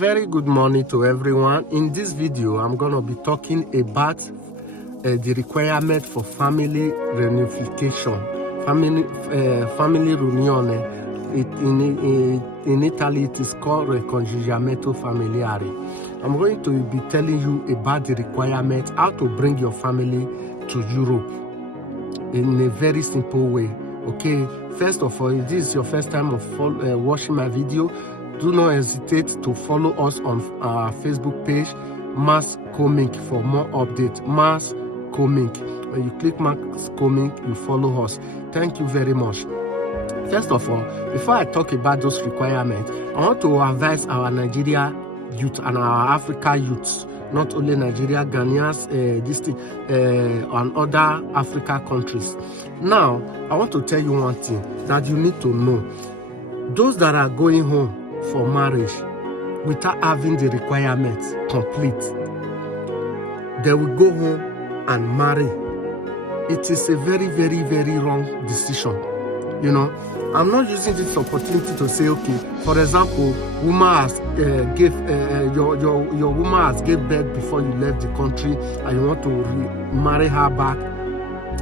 very good morning to everyone. In this video, I'm going to be talking about the requirement for family reunification. Family reunion. In Italy, it is called ricongiungimento familiare. I'm going to be telling you about the requirement, how to bring your family to Europe in a very simple way. Okay, first of all, if this is your first time of watching my video, do not hesitate to follow us on our Facebook page, Mass Coming, for more updates. Mass Coming. When you click Mass Coming, you follow us. Thank you very much. First of all, before I talk about those requirements, I want to advise our Nigeria youth and our Africa youths, not only Nigeria, Ghanaians, and other Africa countries. Now, I want to tell you one thing that you need to know. Those that are going home for marriage without having the requirements complete, they will go home and marry. It is a very, very, very wrong decision. You know, I'm not using this opportunity to say, okay, for example, woman has your woman has gave birth before you left the country and you want to marry her back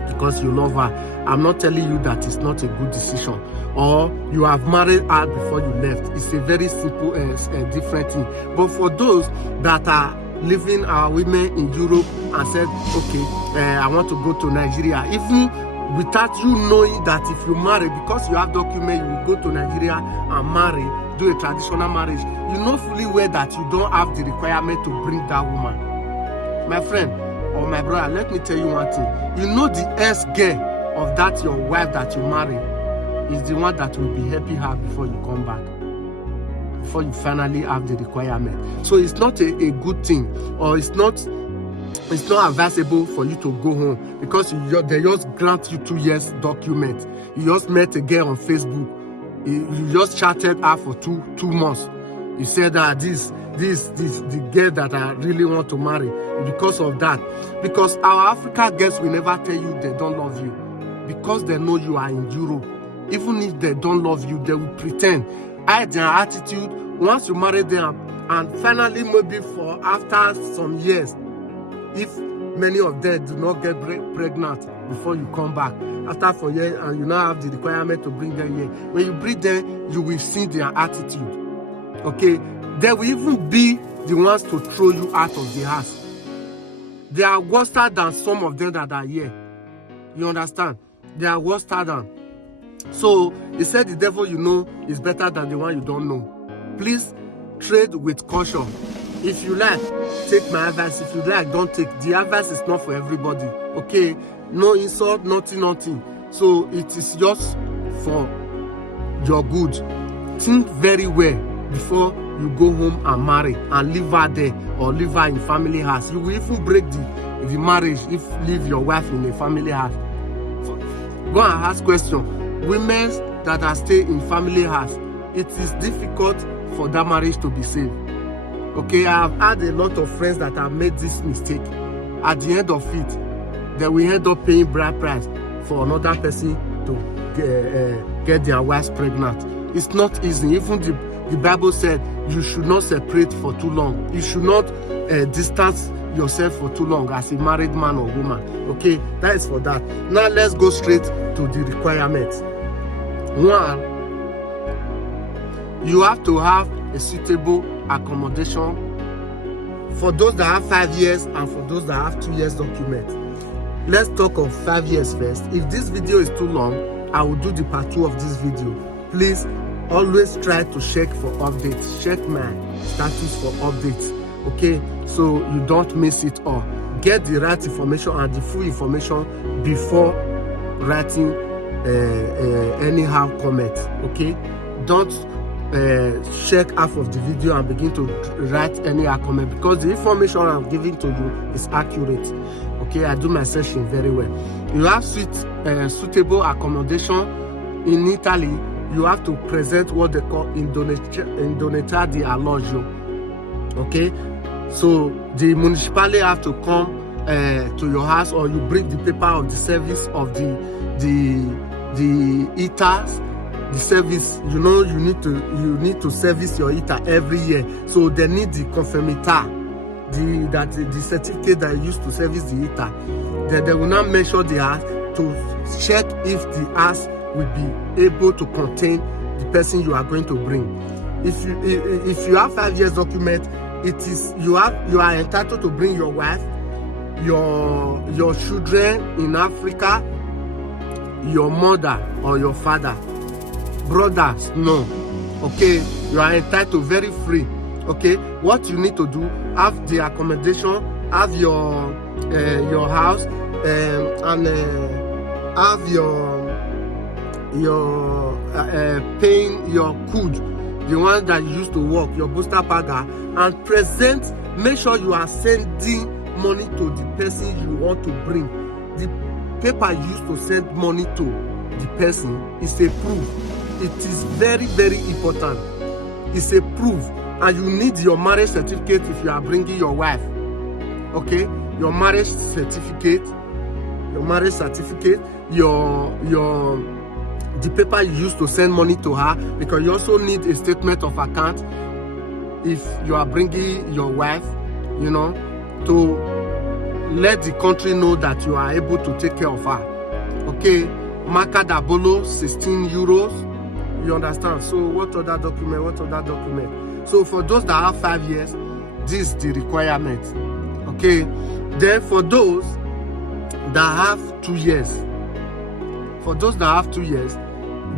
because you love her. I'm not telling you that it's not a good decision. Or you have married her before you left. It's a very simple different thing. But for those that are living our women in Europe and said, okay, I want to go to Nigeria, even without you knowing that if you marry, because you have document, you will go to Nigeria and marry, do a traditional marriage, you know fully well that you don't have the requirement to bring that woman. My friend or my brother, let me tell you one thing. You know the ex-girl of that your wife that you marry is the one that will be helping her before you come back, before you finally have the requirement. So it's not a good thing, or it's not advisable for you to go home because they just grant you 2 years document. You just met a girl on Facebook. You just chatted her for two months. You said that this the girl that I really want to marry. Because of that, because our Africa girls will never tell you they don't love you, because they know you are in Europe. Even if they don't love you, they will pretend. Hide their attitude. Once you marry them, and finally maybe for after some years, if many of them do not get pregnant before you come back, after 4 years, and you now have the requirement to bring them here, when you bring them, you will see their attitude. Okay, they will even be the ones to throw you out of the house. They are worse than some of them that are here. You understand? They are worse than. So he said the devil you know is better than the one you don't know. Please trade with caution. If you like, take my advice. If you like, don't take. The advice is not for everybody. Okay? No insult, nothing. So it is just for your good. Think very well before you go home and marry and leave her there or leave her in family house. You will even break the marriage if you leave your wife in a family house. So, go and ask question. Women that are staying in family house, it is difficult for that marriage to be saved. Okay, I have had a lot of friends that have made this mistake. At the end of it, they will end up paying bride price for another person to get their wives pregnant. It's not easy. Even the Bible said you should not separate for too long. You should not distance yourself for too long as a married man or woman. Okay, that is for that. Now let's go straight to the requirements. 1, you have to have a suitable accommodation for those that have 5 years and for those that have 2 years document. Let's talk of 5 years first. If this video is too long, I will do the part 2 of this video. Please always try to check for updates. Check my status for updates. Okay, so you don't miss it all. Get the right information and the full information before writing anyhow comment. Okay, don't check half of the video and begin to write any comment, because the information I'm giving to you is accurate. Okay, I do my searching very well. You have suitable accommodation in Italy. You have to present what they call indennità di alloggio. Okay, so the municipality have to come to your house, or you bring the paper of the service of the ETAs the service. You know, you need to service your ITA every year. So they need the confirmita, the certificate that you used to service the ITA. Then they will now measure the house to check if the house will be able to contain the person you are going to bring. If you have 5 years document, it is you are entitled to bring your wife, your children in Africa, your mother or your father. Brothers, no. Okay, you are entitled very free. Okay, what you need to do, have the accommodation, have your house, and have your paying your kud, the one that you used to work, your booster paga, and present. Make sure you are sending money to the person you want to bring. The paper you used to send money to the person is a proof. It is very, very important. It's a proof, and you need your marriage certificate if you are bringing your wife. Okay, your marriage certificate, the paper you used to send money to her, because you also need a statement of account if you are bringing your wife, you know, to let the country know that you are able to take care of her. Okay, Marca Dabolo, 16 euros. You understand? So what other document? So for those that have 5 years, this is the requirement. Okay, then for those that have 2 years,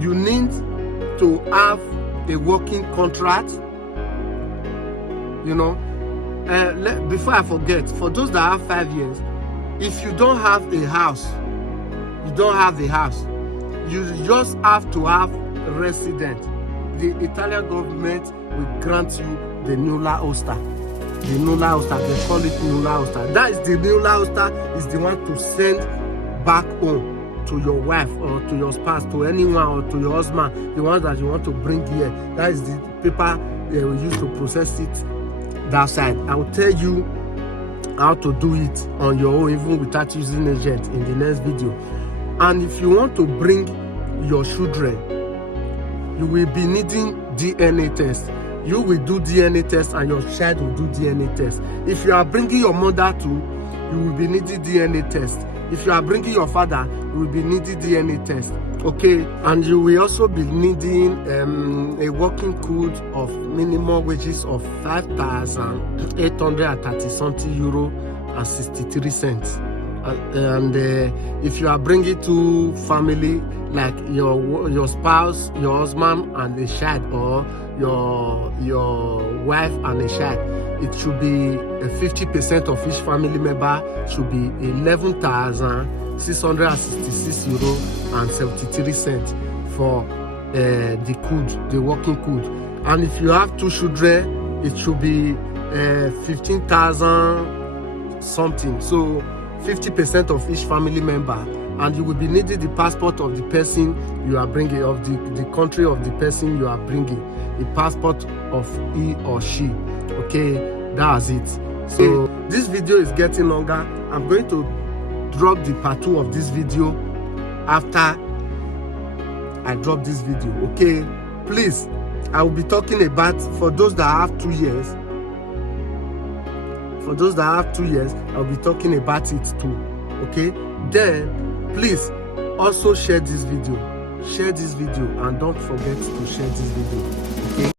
you need to have a working contract. You know, before I forget, for those that have 5 years, if you don't have a house, you just have to have resident. The Italian government will grant you the nulla osta. The nulla osta, they call it nulla osta. That is the nulla osta, is the one to send back home to your wife or to your spouse, to anyone, or to your husband, the one that you want to bring here. That is the paper they will use to process it that side. I will tell you how to do it on your own, even without using agent, in the next video. And if you want to bring your children, you will be needing DNA test. You will do DNA test, and your child will do DNA test. If you are bringing your mother too, you will be needing DNA test. If you are bringing your father, you will be needing DNA test. Okay, and you will also be needing a working code of minimum wages of 5,830 something euro and 63 cents. And if you are bringing to family, like your spouse, your husband and a child, or your wife and a child, it should be 50% of each family member should be 11,666 euro and 73 cents for the code, the working code. And if you have 2 children, it should be 15,000 something. So 50% of each family member, and you will be needing the passport of the person you are bringing, of the country of the person you are bringing, the passport of he or she. Okay, that's it. So this video is getting longer. I'm going to drop the part 2 of this video after I drop this video. Okay, please, I will be talking about, for those that have 2 years, I'll be talking about it too. Okay, then please also share this video, and don't forget to share this video.